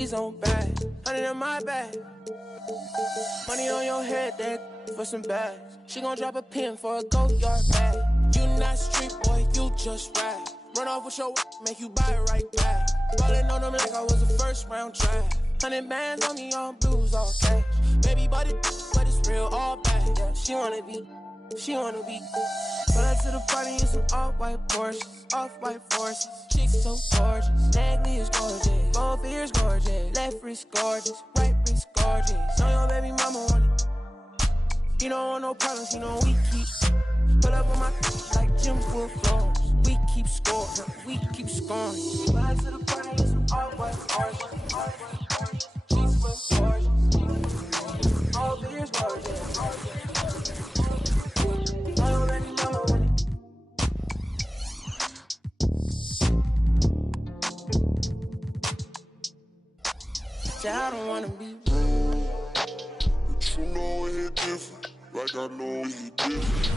He's on bag, 100 in my bag. Money on your head, that for some bags. She gon' drop a pin for a go-yard bag. You not street boy, you just rap. Run off with your make you buy it right back. Ballin' on them like I was a first round draft. 100 bands on me, all blues, all cash. Baby, but it's real, all bad. Yeah, she wanna be. Pull up to the party in some off-white Porsches, off-white forces. Chicks so gorgeous, Nagley is gorgeous, both ears gorgeous, left wrist gorgeous, right wrist gorgeous. Know your baby mama want it. You don't want no problems, you know we keep. Pull up on my like Jim Wolf floors. We keep scoring, we keep scoring. Pull up to the party in some off-white Porsches, chicks so gorgeous, both ears gorgeous. I don't wanna be rude, but you know it hit different, like I know it hit different.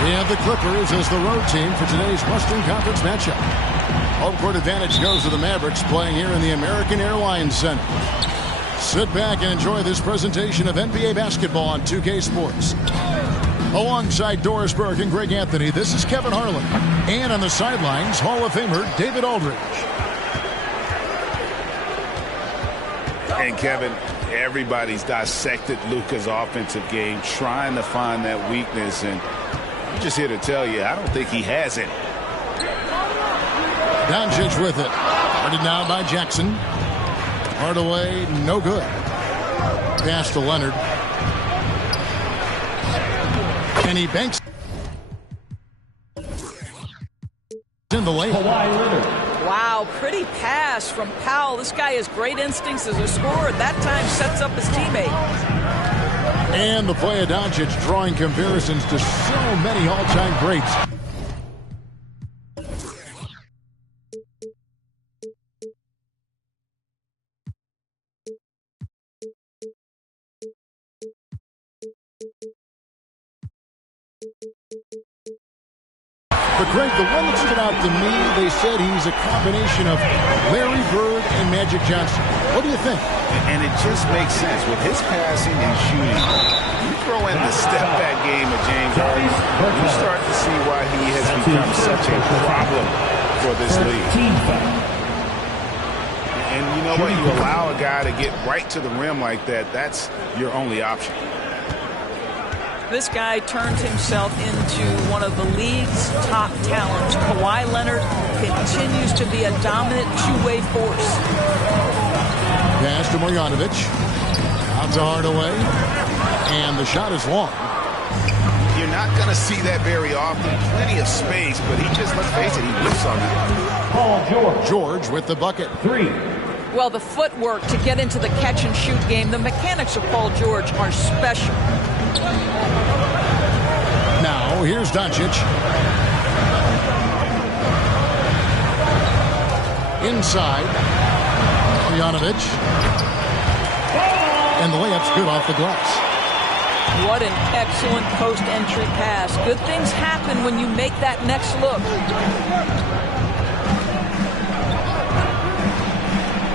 We have the Clippers as the road team for today's Western Conference matchup. Home court advantage goes to the Mavericks, playing here in the American Airlines Center. Sit back and enjoy this presentation of NBA basketball on 2K Sports. Alongside Doris Burke and Greg Anthony, this is Kevin Harlan. And on the sidelines, Hall of Famer David Aldridge. And Kevin, everybody's dissected Luka's offensive game, trying to find that weakness, and I'm just here to tell you, I don't think he has it. Doncic with it. Guarded now by Jackson. Hardaway, no good. Pass to Leonard. And he banks in the lane. Wow, pretty pass from Powell. This guy has great instincts as a scorer. That time sets up his teammate. And the play of Doncic drawing comparisons to so many all-time greats. But Greg, the one that stood out to me, they said he's a combination of Larry Bird and Magic Johnson. What do you think? And it just makes sense. With his passing and shooting, you throw in the step-back game of James Harden, you start to see why he has become such a problem for this league. And you know what? You allow a guy to get right to the rim like that, that's your only option. This guy turned himself into one of the league's top talents. Kawhi Leonard continues to be a dominant two-way force. Pass to Marjanovic. Out to Hardaway. And the shot is long. You're not going to see that very often. Plenty of space, but he just, let's face it, he whiffs on that. Paul George with the bucket. 3. Well, the footwork to get into the catch-and-shoot game, the mechanics of Paul George are special. Now, here's Doncic. Inside. Marjanovic. And the layup's good off the glass. What an excellent post-entry pass. Good things happen when you make that next look.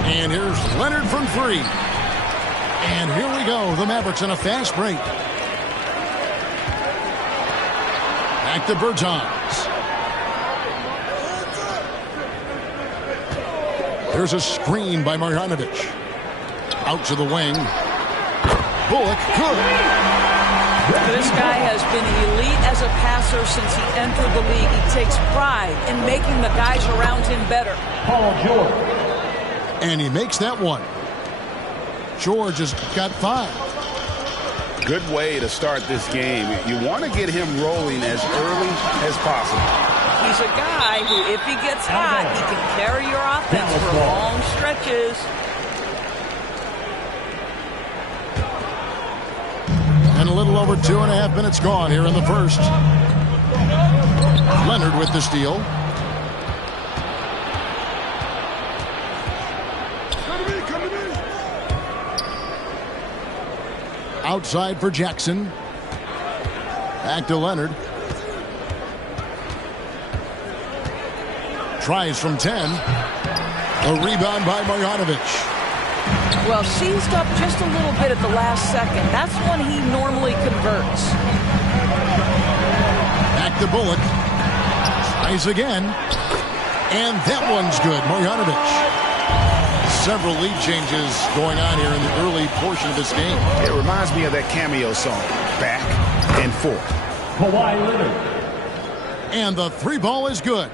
And here's Leonard from 3. And here we go. The Mavericks on a fast break. Back to Bertans. There's a screen by Marjanovic. Out to the wing. Bullock, good. This guy has been elite as a passer since he entered the league. He takes pride in making the guys around him better. Paul George. And he makes that one. George has got 5. Good way to start this game. You want to get him rolling as early as possible. He's a guy who, if he gets hot, he can carry your offense for long stretches. little over 2.5 minutes gone here in the first. Leonard with the steal. Outside for Jackson. Back to Leonard. Tries from 10. A rebound by Marjanovic. Well, seized up just a little bit at the last second. That's when he normally converts. Back to Bullock. Tries again. And that one's good. Marjanovic. Several lead changes going on here in the early portion of this game. It reminds me of that cameo song, Back and Forth. Kawhi Leonard. And the three ball is good.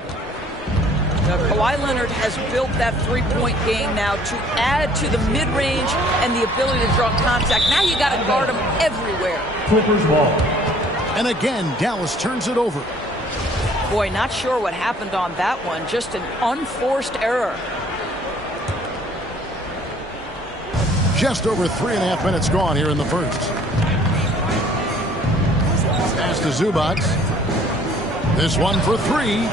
Now, Kawhi Leonard has built that three-point game now to add to the mid-range and the ability to draw contact. Now you got to guard him everywhere. Clippers ball. And again, Dallas turns it over. Boy, not sure what happened on that one. Just an unforced error. Just over 3.5 minutes gone here in the first. Pass to Zubac. This one for three.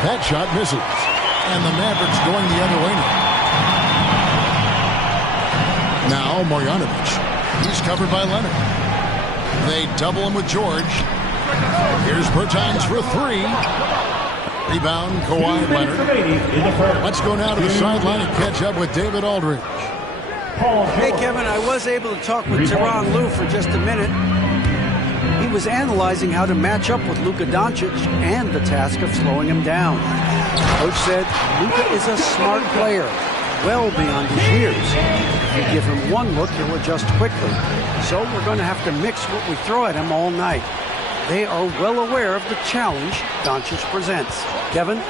That shot misses. And the Mavericks going the other way now. Now Marjanovic. He's covered by Leonard. They double him with George. Here's Bertans for three. Rebound, Kawhi Leonard. Let's go now to the sideline and catch up with David Aldridge. Hey, Kevin, I was able to talk with Tyronn Lue for just a minute. He was analyzing how to match up with Luka Doncic and the task of slowing him down. Coach said Luka is a smart player, well beyond his years. If you give him one look, he'll adjust quickly. So we're going to have to mix what we throw at him all night. They are well aware of the challenge Doncic presents. Kevin?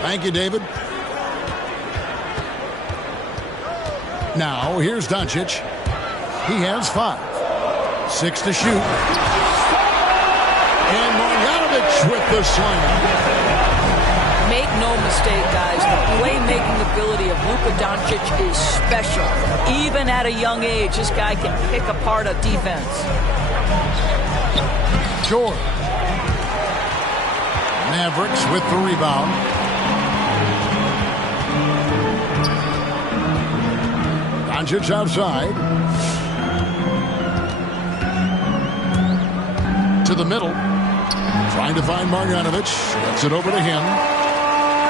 Thank you, David. Now, here's Doncic. He has 5. 6 to shoot. And Marjanovic with the slam. Make no mistake, guys. The playmaking ability of Luka Doncic is special. Even at a young age, this guy can pick apart a defense. George. Mavericks with the rebound. Doncic outside. To the middle. Trying to find Marjanovic. Gets it over to him.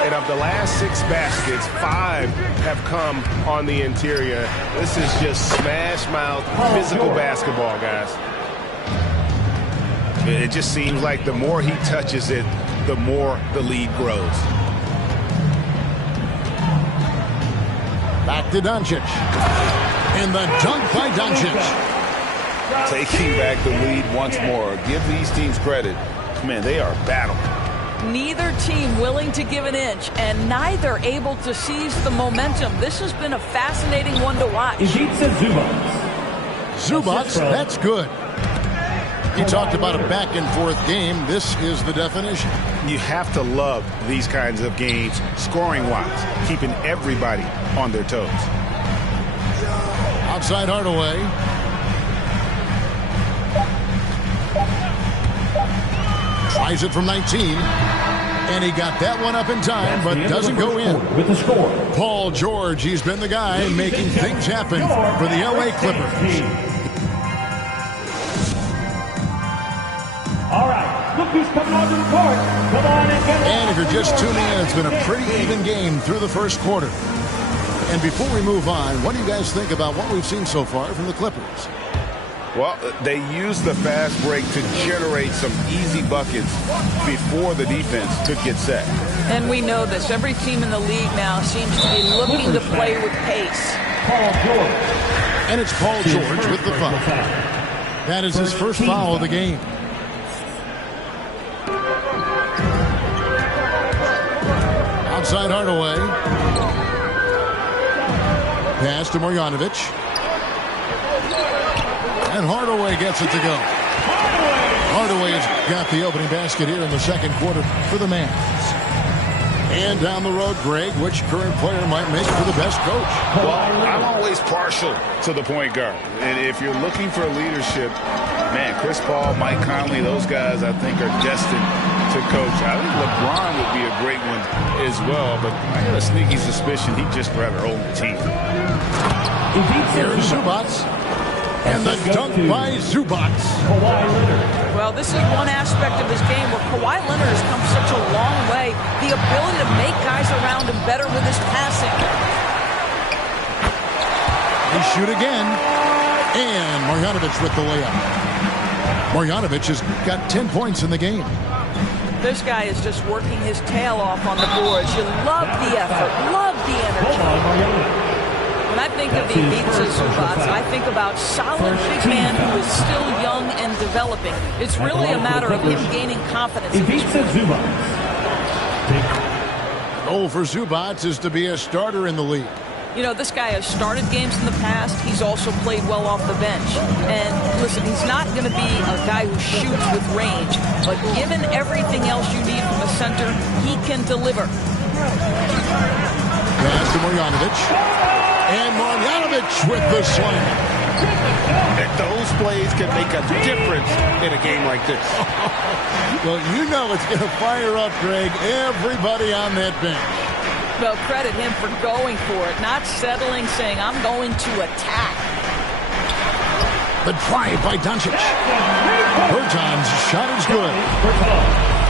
And of the last 6 baskets, 5 have come on the interior. This is just smash mouth physical basketball, guys. It just seems like the more he touches it, the more the lead grows. Back to Doncic. And the dunk by Doncic. Taking back the lead once more. Give these teams credit. Man, they are battling. Neither team willing to give an inch, and neither able to seize the momentum. This has been a fascinating one to watch. Zubac, that's good. He talked about a back-and-forth game. This is the definition. You have to love these kinds of games, scoring-wise, keeping everybody on their toes. Outside Hardaway. Tries it from 19. And he got that one up in time, but doesn't go in. With the score. Paul George, he's been the guy making things happen for the LA Clippers. All right, look who's coming onto the court. Come on and get it. And if you're just tuning in, it's been a pretty even game through the first quarter. And before we move on, what do you guys think about what we've seen so far from the Clippers? Well, they used the fast break to generate some easy buckets before the defense could get set. And we know this. Every team in the league now seems to be looking to play with pace. Paul George. And it's Paul George with the foul. That is his first foul of the game. Outside Hardaway. Pass to Marjanovic. And Hardaway gets it to go. Hardaway has got the opening basket here in the second quarter for the Mavs. And down the road, Greg, which current player might make it for the best coach? Well, I'm always partial to the point guard. And if you're looking for leadership, man, Chris Paul, Mike Conley, those guys I think are destined to coach. I think LeBron would be a great one as well, but I got a sneaky suspicion he'd just rather own the team. Here's Zubac. And the dunk by Zubac. Well, this is one aspect of his game where Kawhi Leonard has come such a long way. The ability to make guys around him better with his passing. They shoot again. And Marjanovic with the layup. Marjanovic has got 10 points in the game. This guy is just working his tail off on the boards. You love the effort, love the energy. When I think of the Ivica Zubac, I think about solid big man who is still young and developing. It's really a matter of him gaining confidence. Goal for Zubac is to be a starter in the league. You know, this guy has started games in the past. He's also played well off the bench. And listen, he's not going to be a guy who shoots with range, but given everything else you need from a center, he can deliver. Pass to Marjanovic. And Marjanovic with the slam. And those plays can make a difference in a game like this. Well, you know it's going to fire up, Greg, everybody on that bench. Well, credit him for going for it, not settling, saying, I'm going to attack. The drive by Doncic. Bertans' shot is good.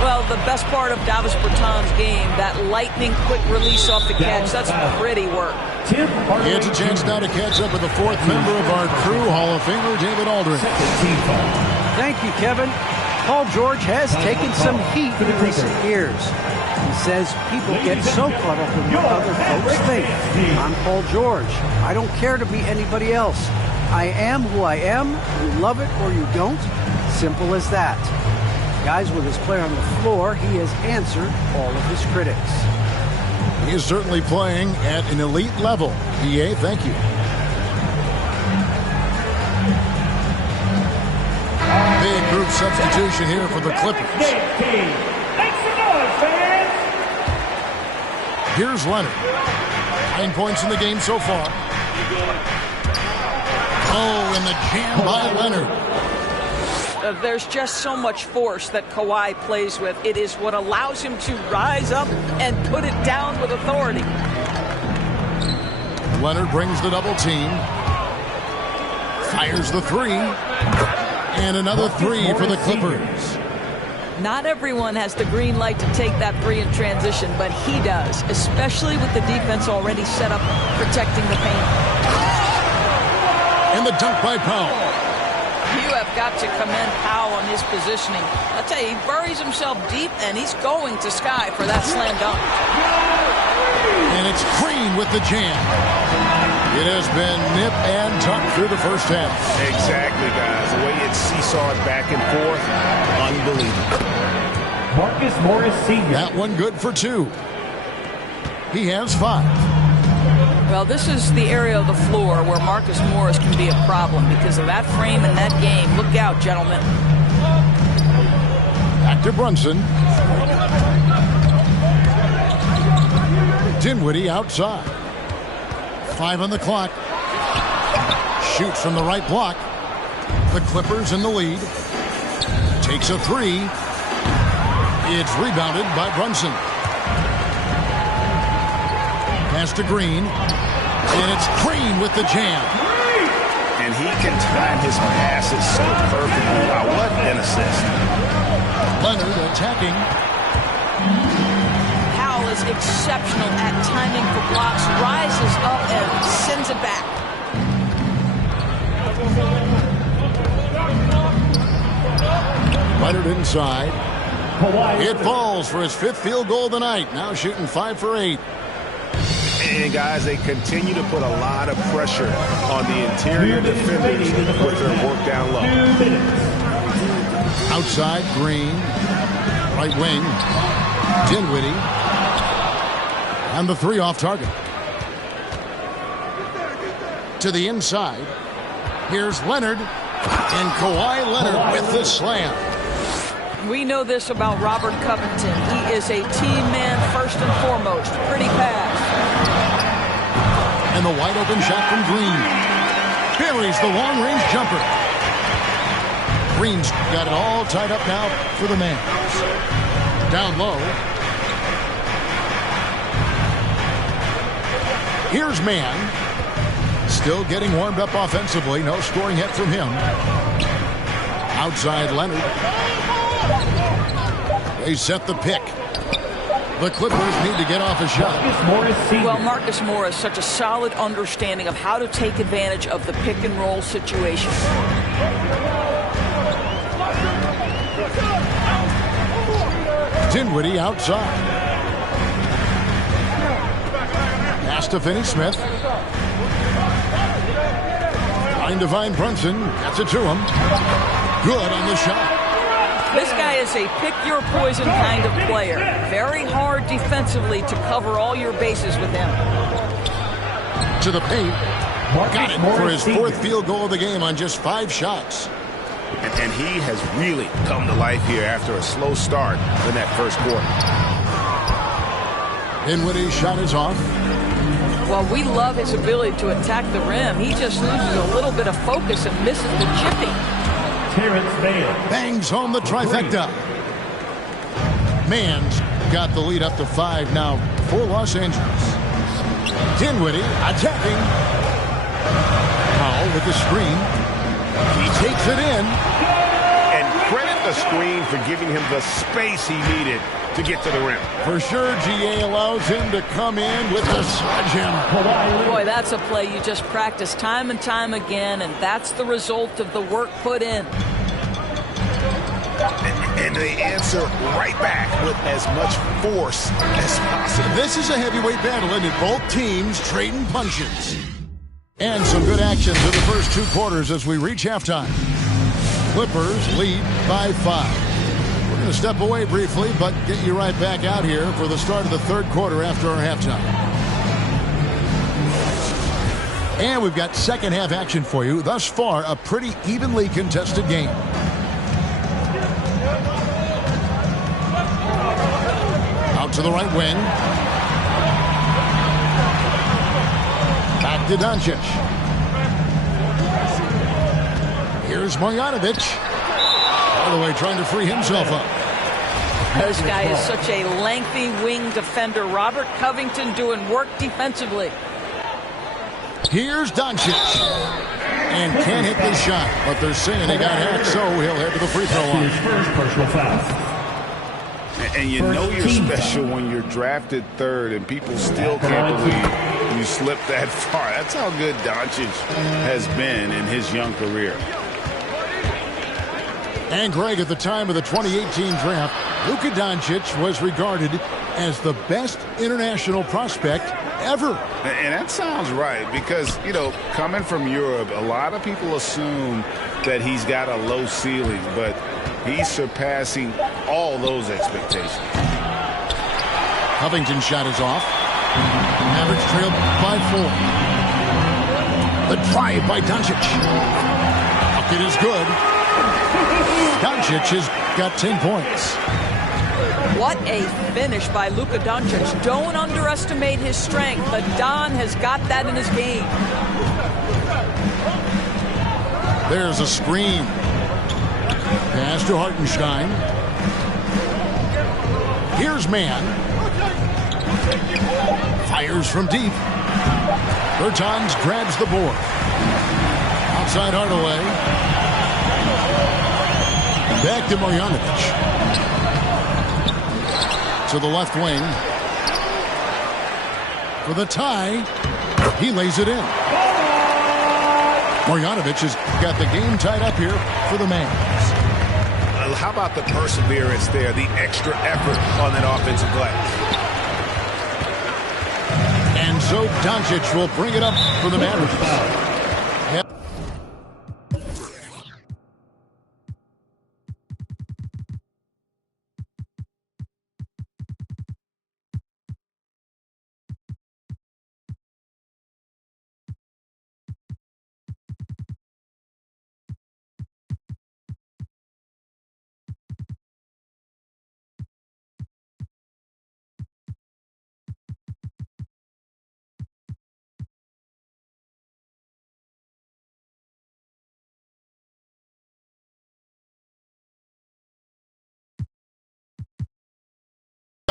Well, the best part of Davis Bertans' game, that lightning quick release off the catch, that's pretty work. It's a chance now to catch up with the fourth member of our crew, Hall of Famer David Aldridge. Thank you, Kevin. Paul George has taken some heat in recent years. He says people get so caught up in what other folks think. I'm Paul George. I don't care to be anybody else. I am who I am. You love it or you don't. Simple as that. Guys, with his play on the floor, he has answered all of his critics. He is certainly playing at an elite level. PA, thank you. Big group substitution here for the Clippers. Here's Leonard. 9 points in the game so far. Oh, and the jam by Leonard. There's just so much force that Kawhi plays with. It is what allows him to rise up and put it down with authority. Leonard brings the double team. Fires the three. And another three for the Clippers. Not everyone has the green light to take that three in transition, but he does, especially with the defense already set up protecting the paint. And the dunk by Powell. You have got to commend Powell on his positioning. I'll tell you, he buries himself deep, and he's going to sky for that slam dunk. And it's Green with the jam. It has been nip and tuck through the first half. Exactly, guys. The way it's seesawed back and forth, unbelievable. Marcus Morris Sr. That one good for two. He has 5. Well, this is the area of the floor where Marcus Morris can be a problem because of that frame and that game. Look out, gentlemen. Back to Brunson. Dinwiddie outside. 5 on the clock. Shoots from the right block. The Clippers in the lead. Takes a three. It's rebounded by Brunson. Pass to Green. And it's Green with the jam. And he can time his passes so perfectly. Wow, what an assist. Leonard attacking. Powell is exceptional at timing for blocks, rises up and sends it back. Leonard inside. It falls for his 5th field goal of the night. Now shooting 5 for 8. And guys, they continue to put a lot of pressure on the interior defenders with their work down low. Outside, Green. Right wing. Dinwiddie. And the 3 off target. To the inside. Here's Leonard. And Kawhi Leonard with the slam. We know this about Robert Covington. He is a team man first and foremost. Pretty pass. And the wide open shot from Green. Buries the long-range jumper. Green's got it all tied up now for the Mavs. Down low. Here's Mann. Still getting warmed up offensively. No scoring yet from him. Outside Leonard. They set the pick. The Clippers need to get off a shot. Well, Marcus Morris, such a solid understanding of how to take advantage of the pick and roll situation. Dinwiddie outside. Pass to Finney-Smith. Trying to find Brunson. Gets it to him. Good on the shot. This guy is a pick-your-poison kind of player. Very hard defensively to cover all your bases with him. To the paint. Got it for his fourth field goal of the game on just 5 shots. And he has really come to life here after a slow start in that first quarter. Dinwiddie's shot is off. Well, we love his ability to attack the rim. He just loses a little bit of focus and misses the chipping. Terrence Mann. Bangs home the trifecta. Mann's got the lead up to 5 now for Los Angeles. Dinwiddie attacking. Powell with the screen. He takes it in. And credit the screen for giving him the space he needed to get to the rim. For sure, GA allows him to come in with the sledgehammer. Boy, that's a play you just practice time and time again, and that's the result of the work put in. And they answer right back with as much force as possible. This is a heavyweight battle, and both teams trading punches. And some good action to the first 2 quarters as we reach halftime. Clippers lead by 5. We're going to step away briefly, but get you right back out here for the start of the third quarter after our halftime. And we've got second half action for you. Thus far, a pretty evenly contested game. Out to the right wing. Back to Doncic. Here's Marjanovic. Hardaway trying to free himself up. This guy is such a lengthy wing defender. Robert Covington doing work defensively. Here's Doncic. And can't hit the shot, but they're saying he got hacked, so he'll head to the free throw line. His first personal foul. And you know you're special when you're drafted 3rd and people still can't believe you slipped that far. That's how good Doncic has been in his young career. And Greg, at the time of the 2018 draft, Luka Doncic was regarded as the best international prospect ever. And that sounds right because, you know, coming from Europe, a lot of people assume that he's got a low ceiling, but he's surpassing all those expectations. Covington's shot is off. Mavericks trail by 4. The drive by Doncic. Bucket is good. Doncic has got 10 points. What a finish by Luka Doncic. Don't underestimate his strength, but Don has got that in his game. There's a screen. Pass to Hartenstein. Here's Mann. Fires from deep. Bertans grabs the board. Outside Hardaway. Back to Marjanovic. To the left wing. For the tie. He lays it in. Marjanovic has got the game tied up here for the Mavs. How about the perseverance there, the extra effort on that offensive glass? And so Doncic will bring it up for the Mavericks.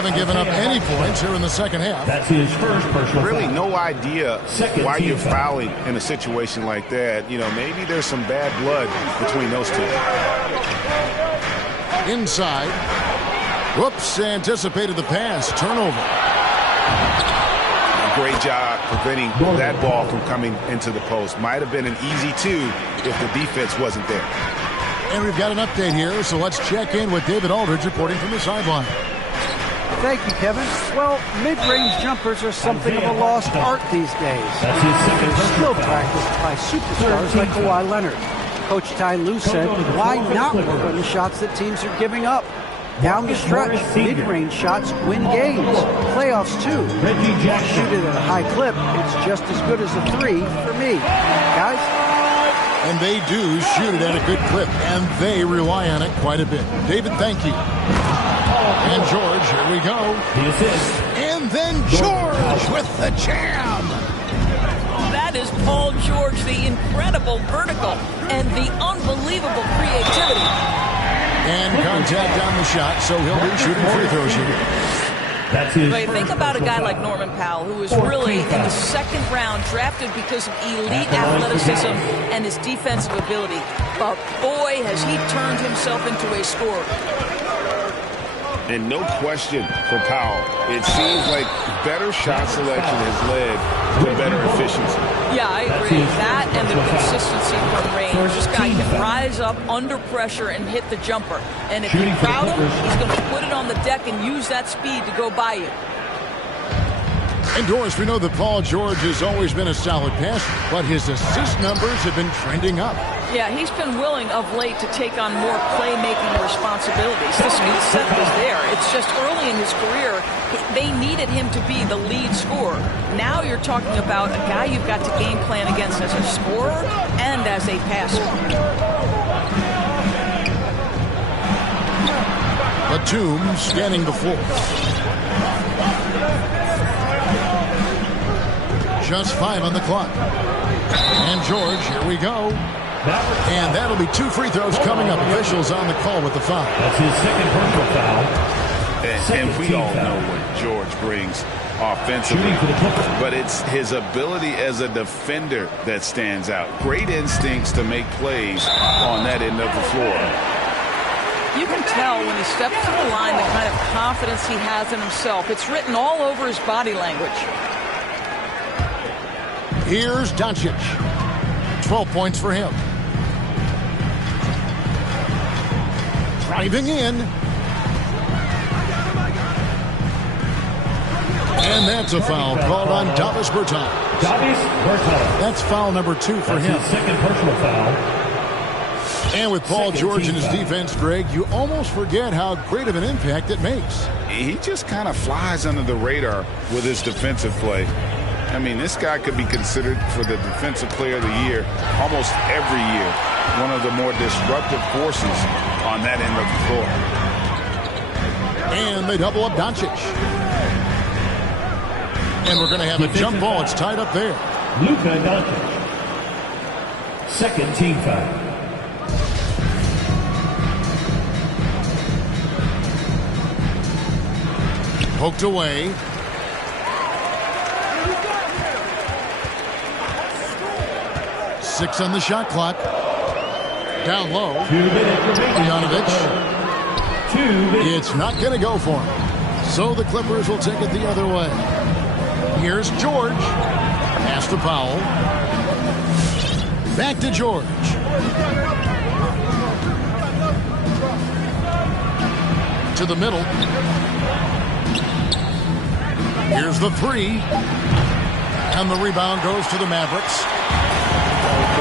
Haven't given up any points here in the second half. That's his first personal Really foul. no idea why you're fouling in a situation like that. You know, maybe there's some bad blood between those two. Inside. Whoops, anticipated the pass. Turnover. Great job preventing that ball from coming into the post. Might have been an easy two if the defense wasn't there. And we've got an update here, so let's check in with David Aldridge reporting from the sideline. Thank you, Kevin. Well, mid-range jumpers are something of a lost art these days. That's his second They're still personal foul. practiced by superstars like Kawhi Leonard. Coach Ty Lue said, why not work on the shots that teams are giving up? Down the stretch, mid-range shots win games. Playoffs, too. Reggie Jackson. Shoot it at a high clip. It's just as good as a three for me. Guys? And they do shoot it at a good clip, and they rely on it quite a bit. David, thank you. And George, here we go. The assist. And then George with the jam. That is Paul George, the incredible vertical and the unbelievable creativity. And contact on the shot, so he'll be shooting free throws here. That's his But think first about a guy personal like foul. Norman Powell, who was really in the second round drafted because of elite athleticism and his defensive ability. But boy, has he turned himself into a scorer. And no question for Powell. It seems like better shot selection has led to better efficiency. Yeah, I agree. That and the consistency from range. This guy can rise up under pressure and hit the jumper. And if you crowd him, he's going to put it on the deck and use that speed to go by you. And Doris, we know that Paul George has always been a solid passer, but his assist numbers have been trending up. Yeah, he's been willing of late to take on more playmaking responsibilities. The skill set was there. It's just early in his career, they needed him to be the lead scorer. Now you're talking about a guy you've got to game plan against as a scorer and as a passer. Batum scanning the floor. Just 5 on the clock. And George, here we go. And that'll be 2 free throws coming up. Officials on the call with the foul. That's his second personal foul. And we all know what George brings offensively, Shooting for the Clippers. but it's his ability as a defender that stands out. Great instincts to make plays on that end of the floor. You can tell when he steps to the line the kind of confidence he has in himself. It's written all over his body language. Here's Doncic. 12 points for him. Driving in. And that's a foul called on Davis Bertans. Davis Bertans. That's foul number 2 for That's him. his second personal foul. And with Paul Second George in team his foul. defense, Greg, you almost forget how great of an impact it makes. He just kind of flies under the radar with his defensive play. I mean, this guy could be considered for the Defensive Player of the Year almost every year. One of the more disruptive forces on that end of the floor. And they double up Doncic. And we're going to have a jump ball. It's tied up there. Luka Doncic. Second team foul. Poked away. Six on the shot clock. Down low. 2 minutes remaining. Bogdanovic. 2 minutes. It's not going to go for him. So the Clippers will take it the other way. Here's George. Pass to Powell. Back to George. To the middle. Here's the 3. And the rebound goes to the Mavericks.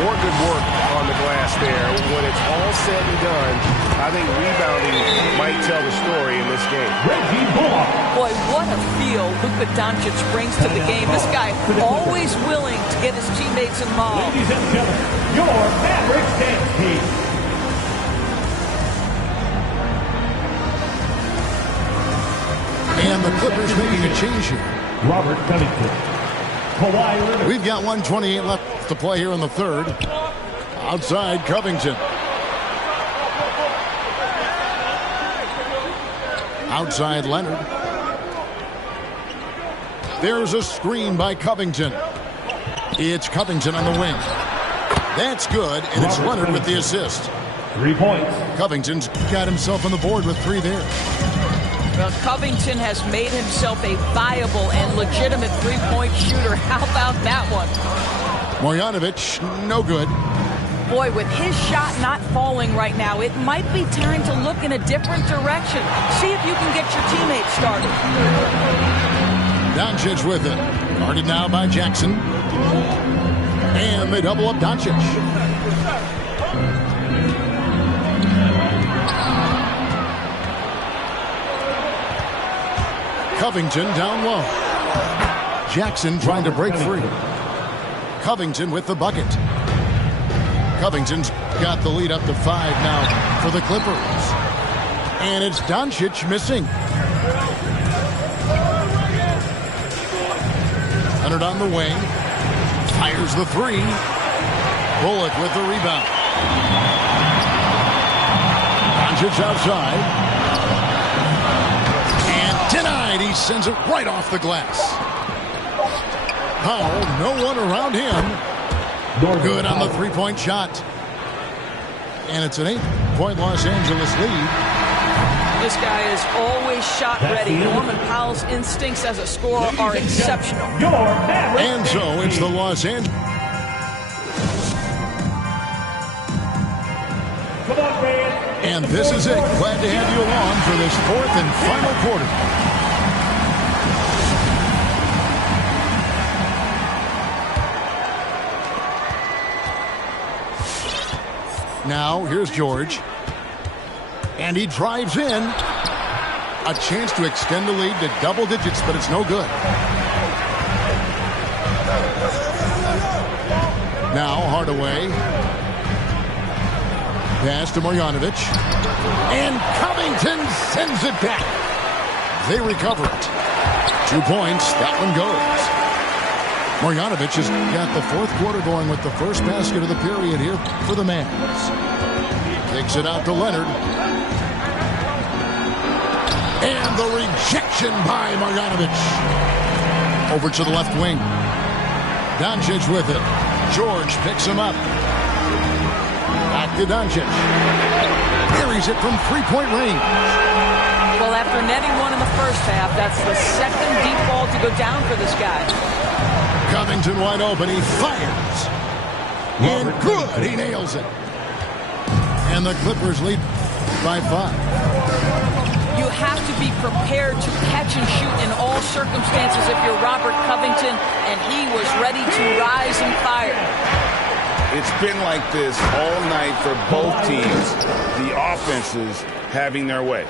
More good work on the glass there. When it's all said and done, I think rebounding might tell the story in this game. Reggie Bullock. Boy, what a feel Luka Doncic brings to the game. This guy always willing to get his teammates involved. Ladies and gentlemen, your Mavericks dance team. And the Clippers making a change here. Robert Covington. Kawhi Leonard. We've got 1:28 left to play here in the third. Outside Covington. Outside Leonard. There's a screen by Covington. It's Covington on the wing. That's good, and it's Leonard with the assist. 3 points. Covington's got himself on the board with 3 there. Well, Covington has made himself a viable and legitimate three-point shooter. How about that one? Marjanovic, no good. Boy, with his shot not falling right now, it might be time to look in a different direction. See if you can get your teammates started. Doncic with it. Guarded now by Jackson. And they double up Doncic. Covington down low. Jackson trying to break free. Covington with the bucket. Covington's got the lead up to 5 now for the Clippers. And it's Doncic missing. Leonard on the wing. Fires the 3. Bullock with the rebound. Doncic outside. And denied. He sends it right off the glass. Powell, no one around him. Good on the three-point shot. And it's an 8-point Los Angeles lead. This guy is always shot ready. Norman Powell's instincts as a scorer are exceptional. And so it's the Los Angeles. And this is it. Glad to have you along for this 4th and final quarter. Now, here's George. And he drives in. A chance to extend the lead to double digits, but it's no good. Now, Hardaway. Pass to Marjanovic. And Covington sends it back. They recover it. 2 points. That one goes. Marjanovic has got the 4th quarter going with the first basket of the period here for the Mavs. Takes it out to Leonard. And the rejection by Marjanovic. Over to the left wing. Doncic with it. George picks him up. Back to Doncic. Carries it from 3-point range. Well, after netting one in the first half, that's the second deep ball to go down for this guy. Covington wide open. He fires. And good. He nails it. And the Clippers lead by 5. You have to be prepared to catch and shoot in all circumstances if you're Robert Covington, and he was ready to rise and fire. It's been like this all night for both teams. The offenses having their way.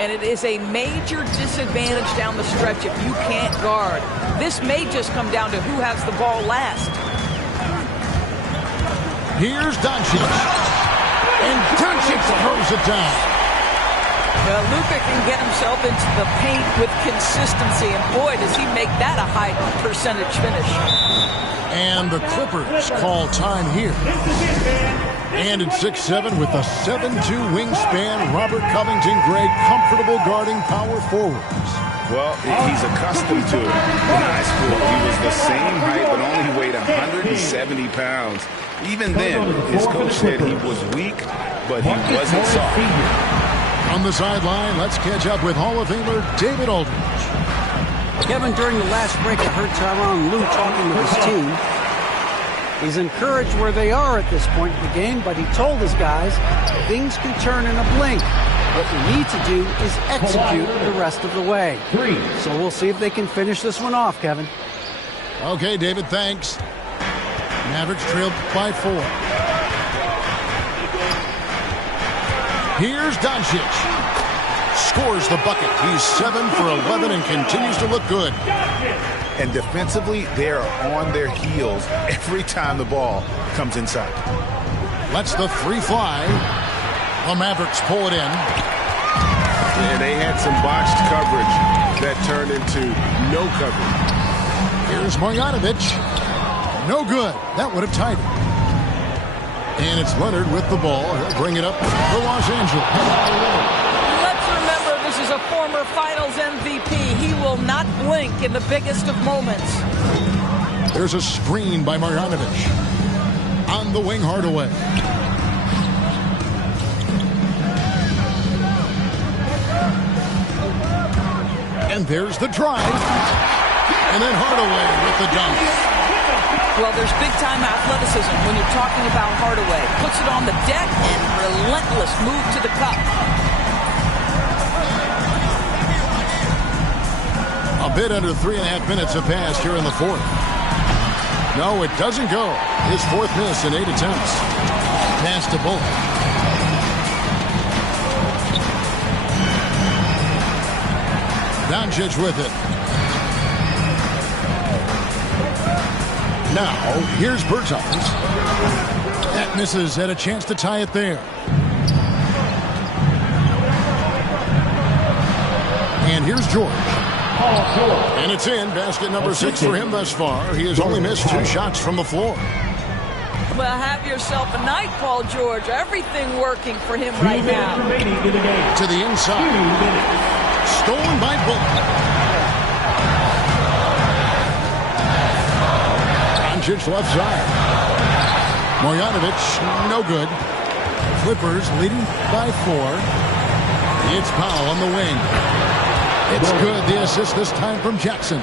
And it is a major disadvantage down the stretch if you can't guard. This may just come down to who has the ball last. Here's Doncic. And Doncic throws it down. Well, Luka can get himself into the paint with consistency, and boy, does he make that a high percentage finish. And the Clippers call time here. And at 6'7" with a 7'2" wingspan, Robert Covington, great, comfortable guarding power forwards. Well, he's accustomed to it. In high school, he was the same height, but only weighed 170 pounds. Even then, his coach said he was weak, but he wasn't soft. On the sideline, let's catch up with Hall of Famer David Aldridge. Kevin, during the last break, I heard Tyronn Lue talking with his team. He's encouraged where they are at this point in the game, but he told his guys things can turn in a blink. What we need to do is execute the rest of the way. So we'll see if they can finish this one off, Kevin. Okay, David, thanks. Mavericks trailed by 4. Here's Doncic. Scores the bucket. He's 7 for 11 and continues to look good. And defensively, they are on their heels every time the ball comes inside. Lets the 3 fly. The Mavericks pull it in. Yeah, they had some botched coverage that turned into no coverage. Here's Marjanovic. No good. That would have tied it. And it's Leonard with the ball. He'll bring it up for Los Angeles. Let's remember the This is a former Finals MVP. He will not blink in the biggest of moments. There's a screen by Marjanovic. On the wing, Hardaway. And there's the drive. And then Hardaway with the dunk. Well, there's big-time athleticism when you're talking about Hardaway. Puts it on the deck and relentless move to the cup. A bit under 3.5 minutes have passed here in the fourth. No, it doesn't go. His fourth miss in 8 attempts. Pass to Bullock. Doncic with it. Now, here's Bertans. That misses. Had a chance to tie it there. And here's George. And it's in. Basket number 6 for him thus far. He has only missed 2 shots from the floor. Well, have yourself a night, Paul George. Everything working for him right now. To the inside. Stolen by Bullock. Doncic left side. Marjanovic, no good. Clippers leading by 4. It's Powell on the wing. It's good. The assist this time from Jackson.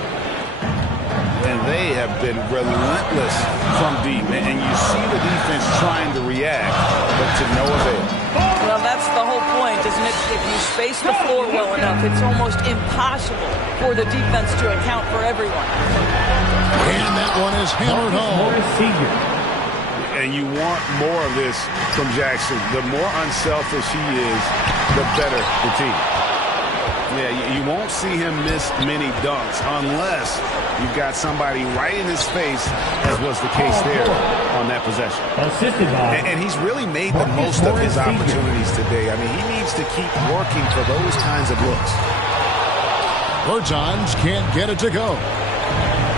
And they have been relentless from deep. And you see the defense trying to react, but to no avail. Well, that's the whole point, isn't it? If you space the floor well enough, it's almost impossible for the defense to account for everyone. And that one is hammered home. And you want more of this from Jackson. The more unselfish he is, the better the team. Yeah, you won't see him miss many dunks unless you've got somebody right in his face, as was the case there on that possession. And he's really made the most of his opportunities today. I mean, he needs to keep working for those kinds of looks. Bertans can't get it to go.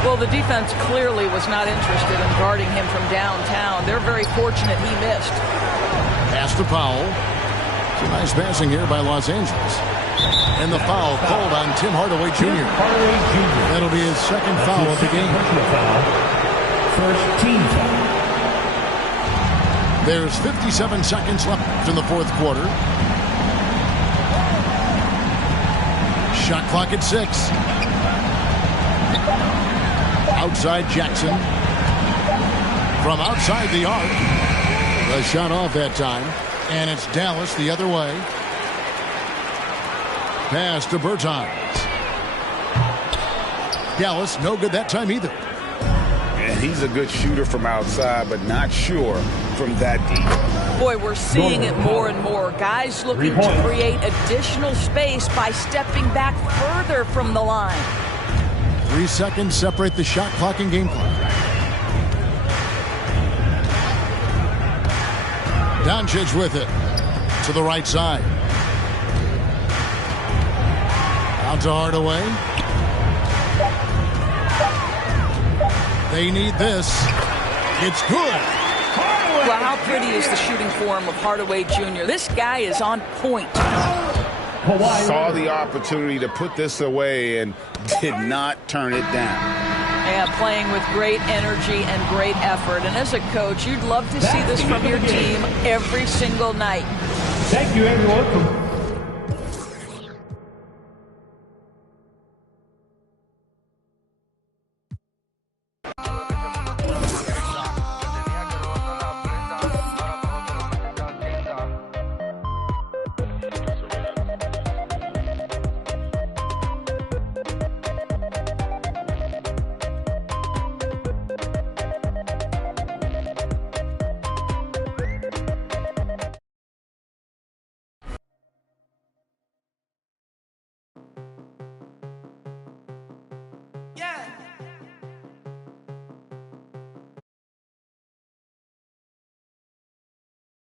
Well, the defense clearly was not interested in guarding him from downtown. They're very fortunate he missed. Pass to Powell. Some nice passing here by Los Angeles. And the foul called on Tim Hardaway Jr. That'll be his second foul of the game. First team foul. There's 57 seconds left in the fourth quarter. Shot clock at 6. Outside Jackson. From outside the arc. The shot off that time. And it's Dallas the other way. Pass to Bertans. Dallas, no good that time either. And he's a good shooter from outside, but not sure from that deep. Boy, we're seeing it more and more. Guys looking to create additional space by stepping back further from the line. 3 seconds separate the shot clock and game clock. Doncic with it. To the right side. Out to Hardaway. They need this. It's good. Well, how pretty is the shooting form of Hardaway Jr.? This guy is on point. Saw the opportunity to put this away and did not turn it down. Yeah, playing with great energy and great effort. And as a coach, you'd love to see this from your team every single night. Thank you, everyone, for